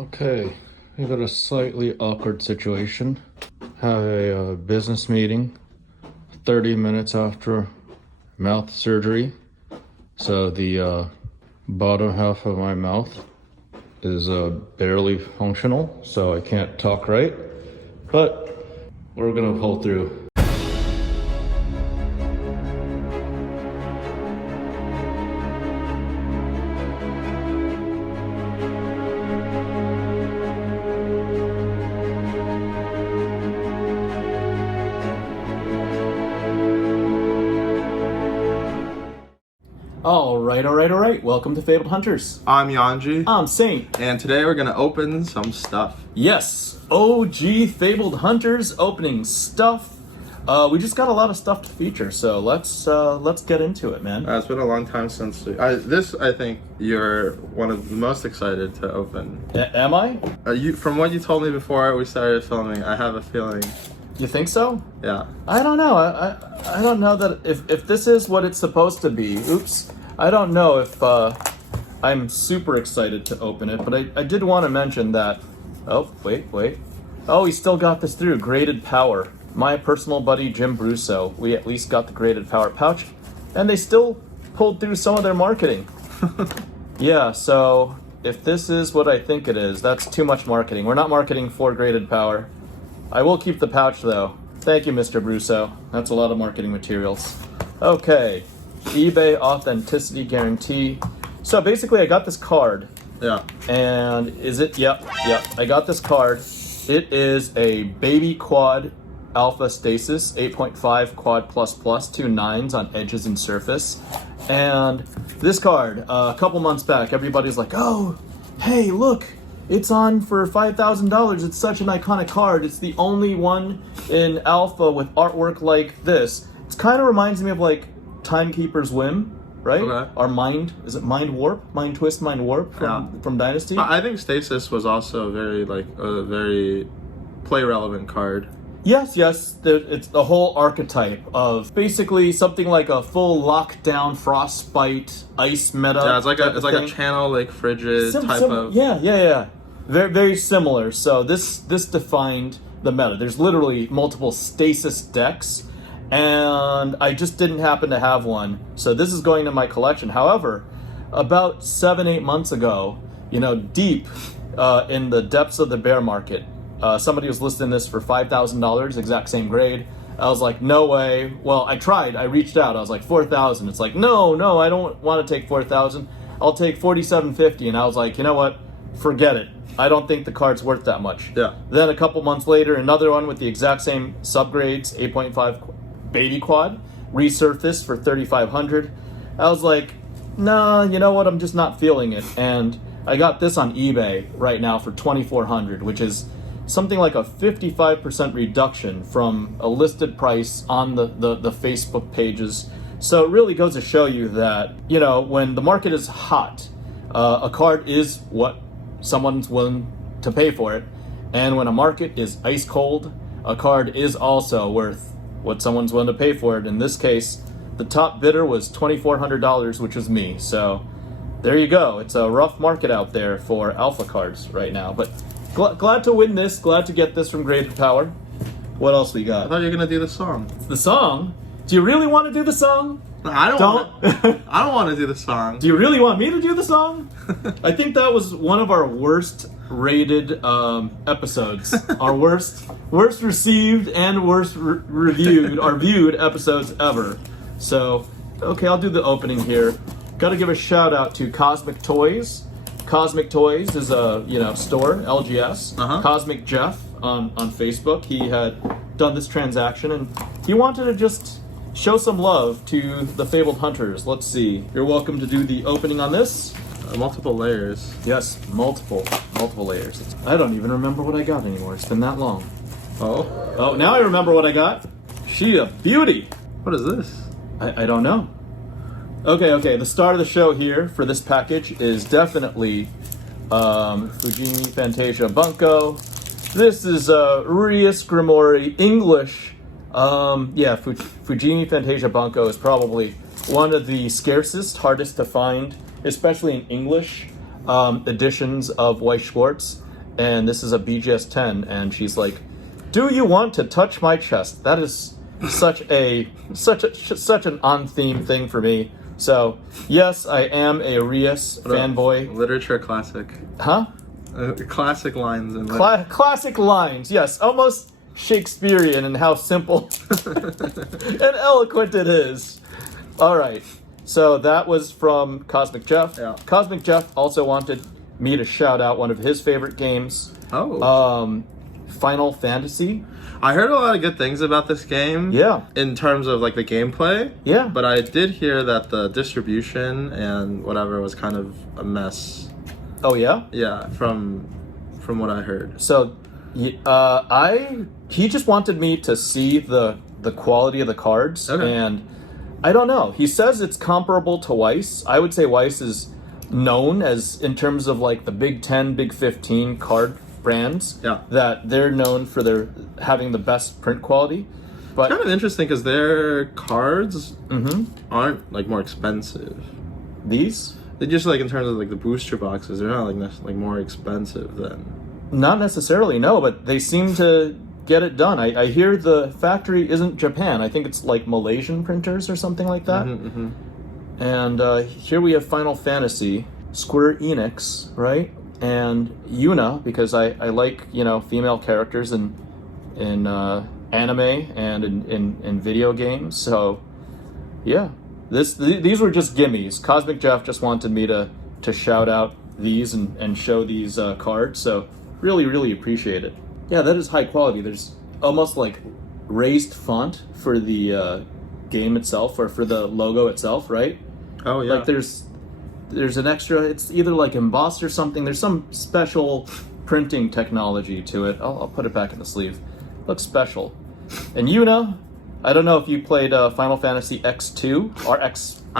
Okay, we got a slightly awkward situation. Have a business meeting 30 minutes after mouth surgery. So the bottom half of my mouth is barely functional, so I can't talk right. But we're gonna pull through. All right. Welcome to FaBled Hunters. I'm Yuanji. I'm Saint. And today we're gonna open some stuff. Yes, OG FaBled Hunters opening stuff. We just got a lot of stuff to feature, so let's get into it, man. It's been a long time since I think you're one of the most excited to open. Am I? From what you told me before we started filming, I have a feeling. You think so? Yeah. I don't know. I don't know that if this is what it's supposed to be. Oops. I don't know if I'm super excited to open it, but I did want to mention that. Oh, wait. Oh, we still got this through. Graded Power. My personal buddy, Jim Brusso. We at least got the Graded Power pouch, and they still pulled through some of their marketing. Yeah, so if this is what I think it is, that's too much marketing. We're not marketing for Graded Power. I will keep the pouch, though. Thank you, Mr. Brusso. That's a lot of marketing materials. Okay. eBay authenticity guarantee. So basically I got this card. Yeah. And is it? Yep. I got this card. It is a baby quad alpha stasis, 8.5 quad plus, 2 9s on edges and surface. And this card, a couple months back, everybody's like, oh, hey, look, it's on for $5,000. It's such an iconic card. It's the only one in alpha with artwork like this. It kind of reminds me of like Timekeeper's Whim, right? Okay. Our Mind Twist, Mind Warp from Dynasty. I think Stasis was also a very play relevant card. Yes. It's the whole archetype of basically something like a full lockdown frostbite ice meta. Yeah, it's like a channel like frigid type of. Yeah. Very, very similar. So this defined the meta. There's literally multiple stasis decks, and I just didn't happen to have one. So this is going to my collection. However, about 7-8 months ago, deep in the depths of the bear market, somebody was listing this for $5,000, exact same grade. I was like, no way. Well, I tried. I reached out. I was like, $4,000. It's like, no, I don't want to take $4,000. I'll take $4,750. And I was like, you know what? Forget it. I don't think the card's worth that much. Yeah. Then a couple months later, another one with the exact same subgrades, 8.5 baby quad, resurfaced for $3,500. I was like, nah, you know what? I'm just not feeling it. And I got this on eBay right now for $2,400, which is something like a 55% reduction from a listed price on the Facebook pages. So it really goes to show you that, when the market is hot, a card is what someone's willing to pay for it. And when a market is ice cold, a card is also worth what someone's willing to pay for it. In this case, the top bidder was $2,400, which was me. So there you go. It's a rough market out there for alpha cards right now. But glad to win this. Glad to get this from Graded Power. What else we got? I thought you were gonna do the song. The song? Do you really want to do the song? I don't want to do the song. Do you really want me to do the song? I think that was one of our worst rated episodes. Our worst received and worst viewed episodes ever. So, okay, I'll do the opening here. Got to give a shout out to Cosmic Toys. Cosmic Toys is a store, LGS. Cosmic Jeff on Facebook. He had done this transaction and he wanted to just show some love to the FaBled Hunters. Let's see. You're welcome to do the opening on this. Multiple layers. Yes, multiple layers. I don't even remember what I got anymore. It's been that long. Oh, now I remember what I got. She a beauty. What is this? I don't know. Okay. The star of the show here for this package is definitely Fujimi Fantasia Bunko. This is Rias Grimoire English. Fujimi Fantasia Bunko is probably one of the scarcest, hardest to find, especially in English editions of Weiss Schwarz. and this is a BGS 10, and she's like, "Do you want to touch my chest?" That is such an on-theme thing for me. So yes, I am a Rias fanboy. Literature classic. Huh? Classic lines and Classic lines. Yes, almost Shakespearean in how simple and eloquent it is. All right. So that was from Cosmic Jeff. Yeah. Cosmic Jeff also wanted me to shout out one of his favorite games. Oh. Final Fantasy. I heard a lot of good things about this game. Yeah. In terms of like the gameplay. Yeah. But I did hear that the distribution and whatever was kind of a mess. Oh yeah. Yeah, from what I heard. So, he just wanted me to see the quality of the cards, Okay. and I don't know. He says it's comparable to Weiss. I would say Weiss is known as, in terms of like the Big 10, Big 15 card brands, Yeah. that they're known for their having the best print quality. But Kind of interesting because their cards Mhm. aren't like more expensive. these, They just like in terms of like the booster boxes, they're not like more expensive than. not necessarily, no, but they seem to get it done. I hear the factory isn't Japan. I think it's like Malaysian printers or something like that. Mm-hmm. And here we have Final Fantasy, Square Enix, right? And Yuna, because I like, female characters in anime and in video games. So, yeah. These were just gimmies. Cosmic Jeff just wanted me to shout out these and show these cards. So, really, really appreciate it. Yeah, that is high quality. There's almost like raised font for the game itself, or for the logo itself, right? Oh yeah. Like there's an extra, it's either like embossed or something. There's some special printing technology to it. I'll put it back in the sleeve. Looks special. And Yuna, I don't know if you played Final Fantasy X2 or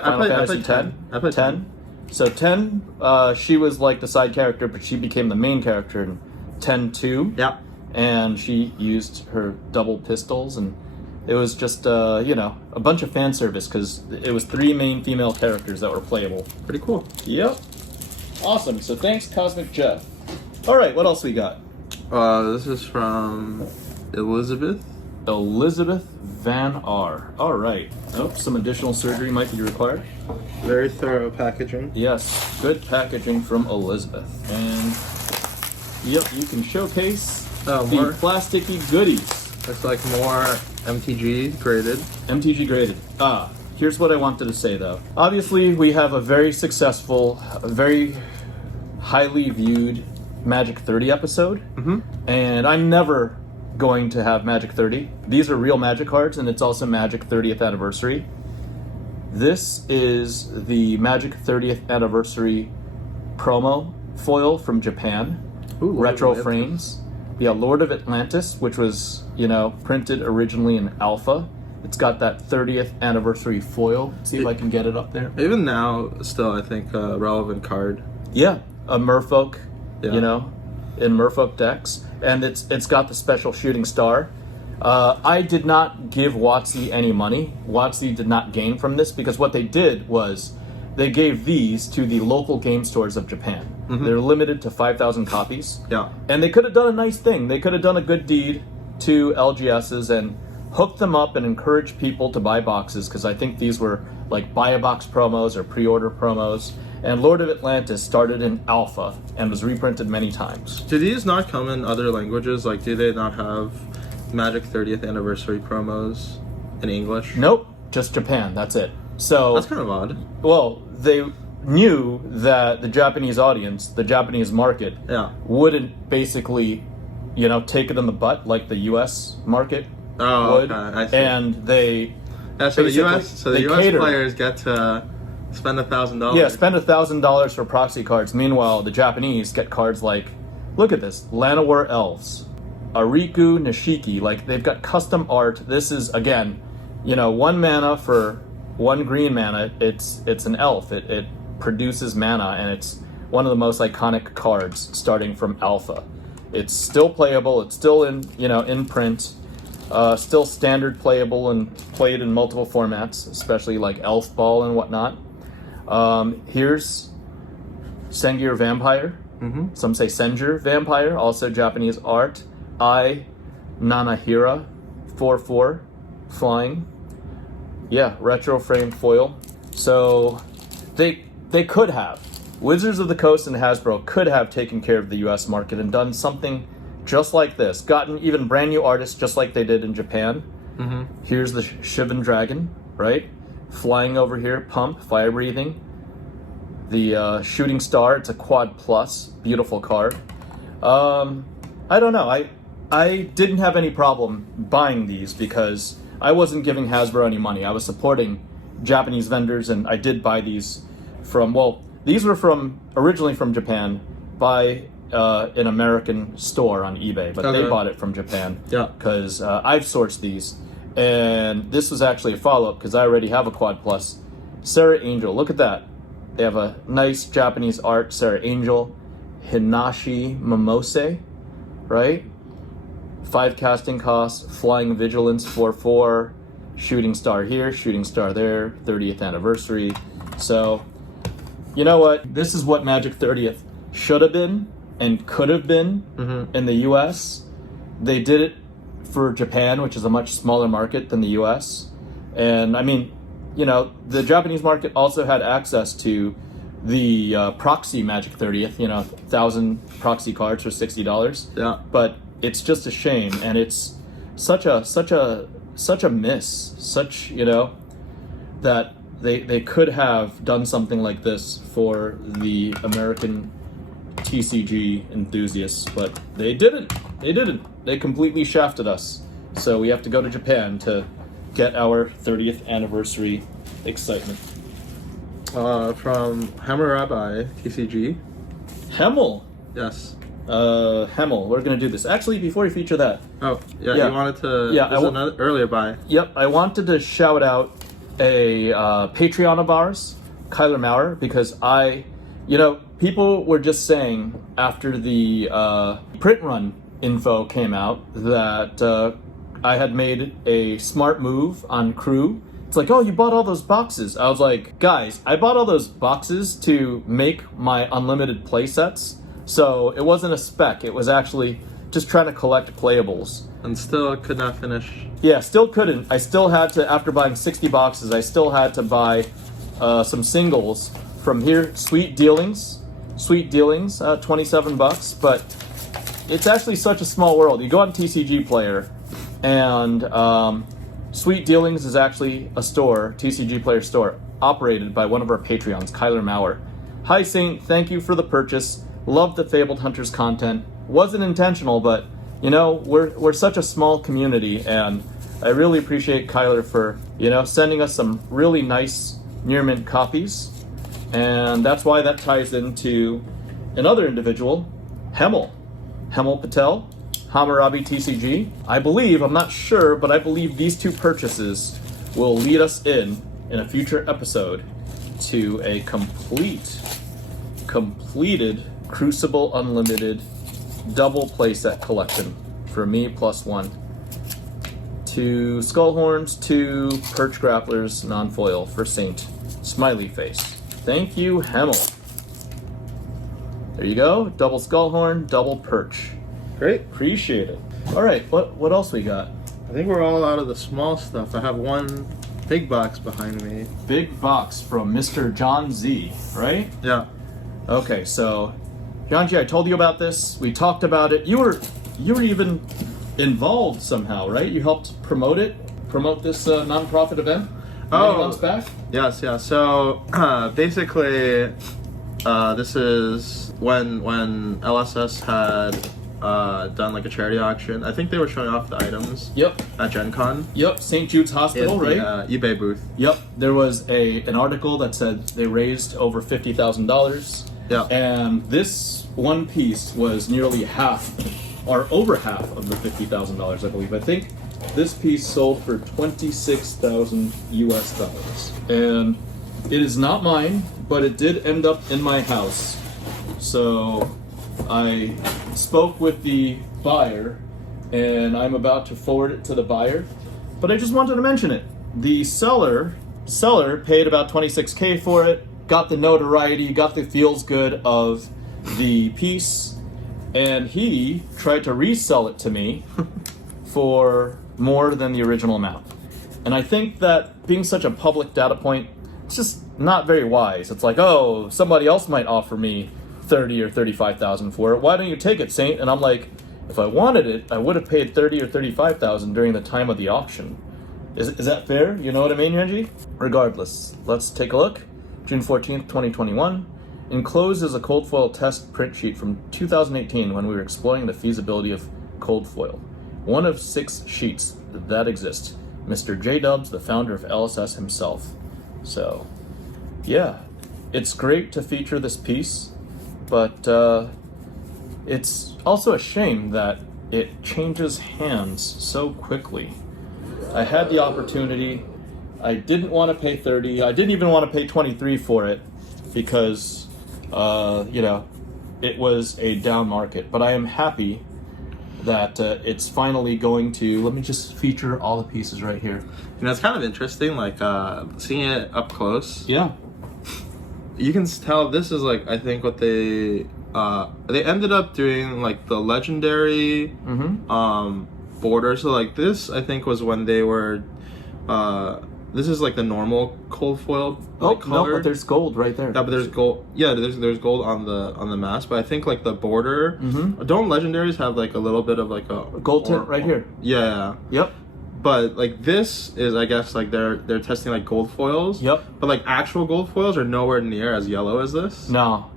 Final Fantasy 10. I played 10. So 10, she was like the side character, but she became the main character in 10-2. Yeah. And she used her double pistols, and it was just, a bunch of fan service, because it was 3 main female characters that were playable. Pretty cool. Yep. Awesome. So thanks, Cosmic Jeff. All right, what else we got? This is from Elizabeth. Elizabeth Van R. All right. Oh, some additional surgery might be required. Very thorough packaging. Yes, good packaging from Elizabeth. And, yep, you can showcase Oh, the more. plasticky goodies. Looks like more MTG graded. MTG graded. Here's what I wanted to say though. Obviously, we have a very successful, a very highly viewed Magic 30 episode. Mm-hmm. And I'm never going to have Magic 30. These are real Magic cards, and it's also Magic 30th anniversary. This is the Magic 30th anniversary promo foil from Japan. Ooh, Retro Lord of frames. Yeah, Lord of Atlantis, which was, printed originally in alpha. It's got that 30th anniversary foil. See if I can get it up there. Even now, still, I think a relevant card. Yeah, a Merfolk, Yeah. In Merfolk decks. And it's got the special shooting star. I did not give WotC any money. WotC did not gain from this, because what they did was they gave these to the local game stores of Japan. Mm-hmm. They're limited to 5,000 copies. Yeah. And they could have done a nice thing. They could have done a good deed to LGSs and hooked them up and encouraged people to buy boxes, because I think these were like buy a box promos or pre-order promos. And Lord of Atlantis started in alpha and was reprinted many times. Do these not come in other languages? Like, do they not have Magic 30th anniversary promos in English? Nope, just Japan, that's it. So, That's kind of odd. well, they knew that the Japanese audience, the Japanese market, Yeah. wouldn't basically, take it in the butt like the US market Oh, would. okay. I see. And they Yeah, so the basically, US, so the they US cater. players get to spend $1,000. Yeah, spend $1,000 for proxy cards. Meanwhile, the Japanese get cards like, look at this, Llanowar Elves, Ariku Nishiki. Like, they've got custom art. This is, again, 1 mana for 1 green mana. It's an elf. It produces mana, and it's one of the most iconic cards starting from alpha. It's still playable. It's still in print. Still standard playable and played in multiple formats, especially like Elf Ball and whatnot. Here's Sengir Vampire. Some say Senju vampire, also Japanese art. I Nanahira 4/4 flying. Yeah, retro frame foil. So they could have. Wizards of the Coast and Hasbro could have taken care of the US market and done something just like this. Gotten even brand new artists just like they did in Japan. Here's the Shivan Dragon, right? Flying over here, pump, fire breathing. The Shooting Star, it's a quad plus, beautiful card. I don't know, I didn't have any problem buying these because I wasn't giving Hasbro any money. I was supporting Japanese vendors, and I did buy these from, well, these were originally from Japan by an American store on eBay, but they bought it from Japan. Yeah. Because I've sourced these, and this was actually a follow-up because I already have a quad plus. Sarah Angel, look at that. They have a nice Japanese art, Sarah Angel. Hinashi Momose, right? 5 casting costs, Flying Vigilance 4/4, Shooting Star here, Shooting Star there, 30th anniversary. So, you know what? This is what Magic 30th should have been and could have been in the US. They did it for Japan, which is a much smaller market than the US. And I mean, you know, the Japanese market also had access to the proxy Magic 30th, you know, 1,000 proxy cards for $60. Yeah. But it's just a shame, and it's such a miss, you know, that they could have done something like this for the American TCG enthusiasts, but they didn't. They completely shafted us. So we have to go to Japan to get our 30th anniversary excitement. From Hammurabi TCG. Hemmel. Yes. Hemmel, we're gonna do this. Actually, before we feature that. Oh, yeah. You wanted to. Yeah, This is another earlier buy. Yep, I wanted to shout out a Patreon of ours, Kyler Maurer, because people were just saying after the print run info came out that I had made a smart move on Crew. It's like, oh, you bought all those boxes. I was like, guys, I bought all those boxes to make my unlimited play sets. So it wasn't a spec. It was actually just trying to collect playables. And still could not finish. Yeah, still couldn't. I still had to, after buying 60 boxes, I still had to buy some singles from here. Sweet Dealings, $27. But it's actually such a small world. You go on TCG Player, and Sweet Dealings is actually a store, TCG Player store, operated by one of our Patreons, Kyler Maurer. Hi Saint, thank you for the purchase. Love the Fabled Hunters content. Wasn't intentional, but you know, we're such a small community, and I really appreciate Kyler for, you know, sending us some really nice near mint copies. And that's why that ties into another individual, Hemmel Patel, Hammurabi TCG. I believe, I'm not sure, but I believe these two purchases will lead us in a future episode to a completed Crucible Unlimited double playset collection for me +1. 2 Skullhorns, 2 Perch Grapplers non-foil for Saint. Smiley face. Thank you, Hemmel. There you go. Double Skullhorn, double Perch. Great. Appreciate it. All right, what else we got? I think we're all out of the small stuff. I have one big box behind me. Big box from Mr. John Z, right? Yeah. Okay, so Yuanji, I told you about this. We talked about it. You were even involved somehow, right? You helped promote this nonprofit event many months back. Yes, yeah. So basically, this is when LSS had done like a charity auction. I think they were showing off the items. Yep. At Gen Con. Yep. St. Jude's Hospital, in the, right? eBay booth. Yep. There was an article that said they raised over $50,000. Yeah. And this one piece was nearly half, or over half of the $50,000, I believe. I think this piece sold for $26,000 US. And it is not mine, but it did end up in my house. So I spoke with the buyer, and I'm about to forward it to the buyer. But I just wanted to mention it. The seller paid about $26K for it, got the notoriety, got the feels good of the piece, and he tried to resell it to me for more than the original amount. And I think that being such a public data point, it's just not very wise. It's like, oh, somebody else might offer me 30 or 35,000 for it. Why don't you take it, Saint? And I'm like, if I wanted it, I would have paid 30 or 35,000 during the time of the auction. Is that fair? You know what I mean, Yuanji? Regardless, let's take a look. June 14th, 2021. Enclosed is a cold foil test print sheet from 2018 when we were exploring the feasibility of cold foil. One of 6 sheets that exist. Mr. J Dubs, the founder of LSS himself. So, yeah, it's great to feature this piece, but it's also a shame that it changes hands so quickly. I had the opportunity. I didn't want to pay 30. I didn't even want to pay 23 for it because, it was a down market. But I am happy that it's finally going to. Let me just feature all the pieces right here. You know, it's kind of interesting, like seeing it up close. Yeah. You can tell this is like, I think what they ended up doing like the legendary border. So like this, I think was when they were. This is like the normal cold foil color. No, but there's gold right there. Yeah, but there's gold. Yeah, there's gold on the mask. But I think like the border. Don't legendaries have like a little bit of like a gold tint right here? Yeah. Yep. But like this is, I guess, like they're testing like gold foils. Yep. But like actual gold foils are nowhere near as yellow as this. No.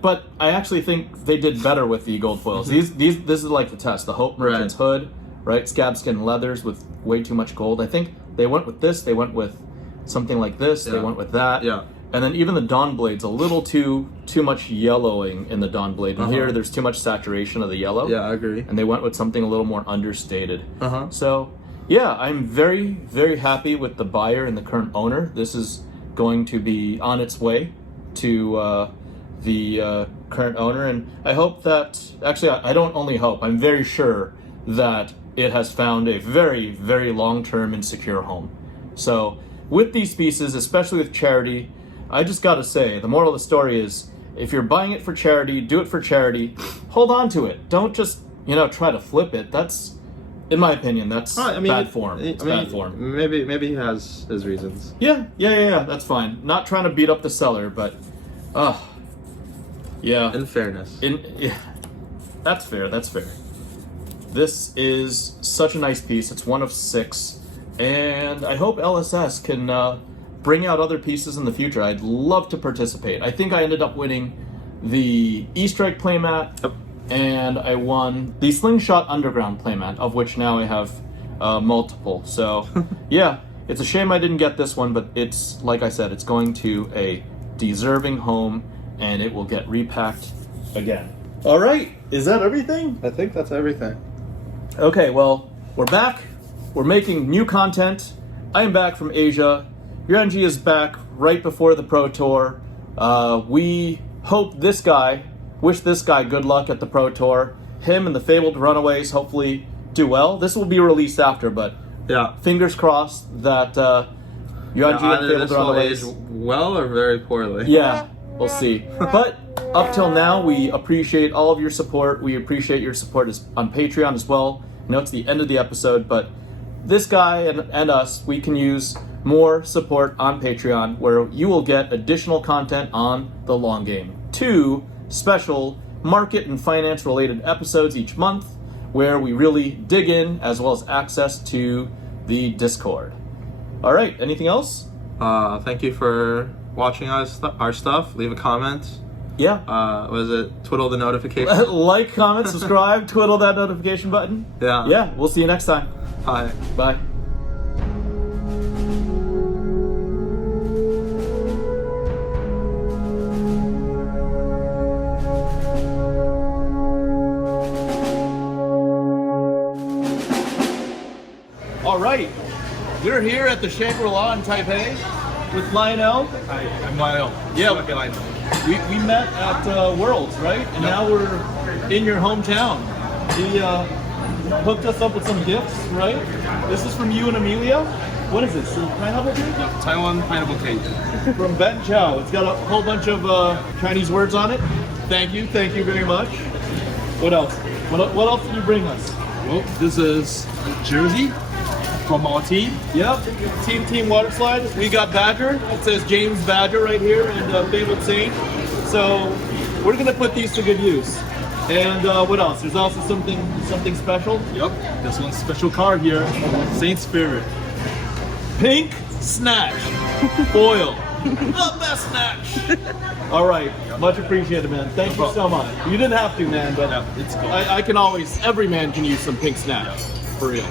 But I actually think they did better with the gold foils. This is like the test. The Hope Merchant's hood, right? Scab skin leathers with way too much gold. I think they went with this. They went with something like this. Yeah. They went with that. Yeah. And then even the Dawn Blade's a little too much yellowing in the Dawn Blade. And here there's too much saturation of the yellow. Yeah, I agree. And they went with something a little more understated. Uh-huh. So, yeah, I'm very, very happy with the buyer and the current owner. This is going to be on its way to the current owner. And I hope that, actually, I don't only hope, I'm very sure that it has found a very, very long-term and secure home. So with these pieces, especially with charity, I just gotta say, the moral of the story is, if you're buying it for charity, do it for charity, hold on to it. Don't just, try to flip it. That's, in my opinion, that's bad form. It's bad form. Maybe he has his reasons. Yeah, that's fine. Not trying to beat up the seller, but, yeah. In fairness. That's fair. This is such a nice piece. It's one of 6, and I hope LSS can bring out other pieces in the future. I'd love to participate. I think I ended up winning the E-Strike playmat. Yep. And I won the Slingshot Underground playmat, of which now I have multiple. So, yeah, it's a shame I didn't get this one, but it's, like I said, it's going to a deserving home, and it will get repacked again. All right, is that everything? I think that's everything. Okay, well, we're back. We're making new content. I am back from Asia. Yuanji is back right before the Pro Tour. We hope wish this guy good luck at the Pro Tour. Him and the FaBled Runaways hopefully do well. This will be released after, but fingers crossed that Yuanji and FaBled Runaways age well or very poorly. Yeah, we'll see. But up till now, we appreciate all of your support. We appreciate your support on Patreon as well. I know it's the end of the episode, but this guy and us, we can use more support on Patreon, where you will get additional content on the long game. 2 special market and finance related episodes each month, where we really dig in, as well as access to the Discord. All right, anything else? Thank you for watching our stuff. Leave a comment. Yeah. Was it twiddle the notification? Like, comment, subscribe, twiddle that notification button. Yeah. Yeah, we'll see you next time. Bye. Bye. All right, we're here at the Shangri-La in Taipei with Lionel. Hi, I'm Lionel. Yeah. Okay, Lionel. We met at Worlds, right? And now we're in your hometown. He hooked us up with some gifts, right? This is from you and Amelia. What is this? Pineapple cake? Yeah, Taiwan pineapple cake. From Ben Chow. It's got a whole bunch of Chinese words on it. Thank you very much. What else? What else did you bring us? Well, this is jersey from our team. Yep, Team Water Slide. We got Badger. It says James Badger right here and FaBled Saint. So we're gonna put these to good use. And what else? There's also something special. Yep, this one's special card here, Saint Spirit. Pink Snatch foil. The best snatch. All right, much appreciated, man. Thank you so much. You didn't have to, man, but Yeah, it's cool. I can always. Every man can use some pink snatch, for real.